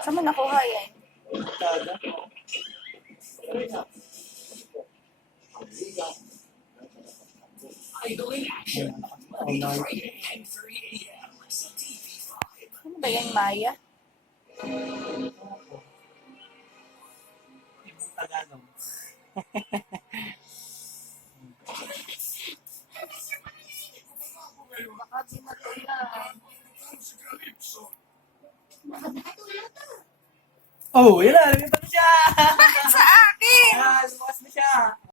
Saan mo nakuha yan? Kada. Ano ba yan, Maya? Ibang Tagalog. Baka binato na. Oh, yan na. Lumipat na siya. Sa akin! Ah, lumakas na siya.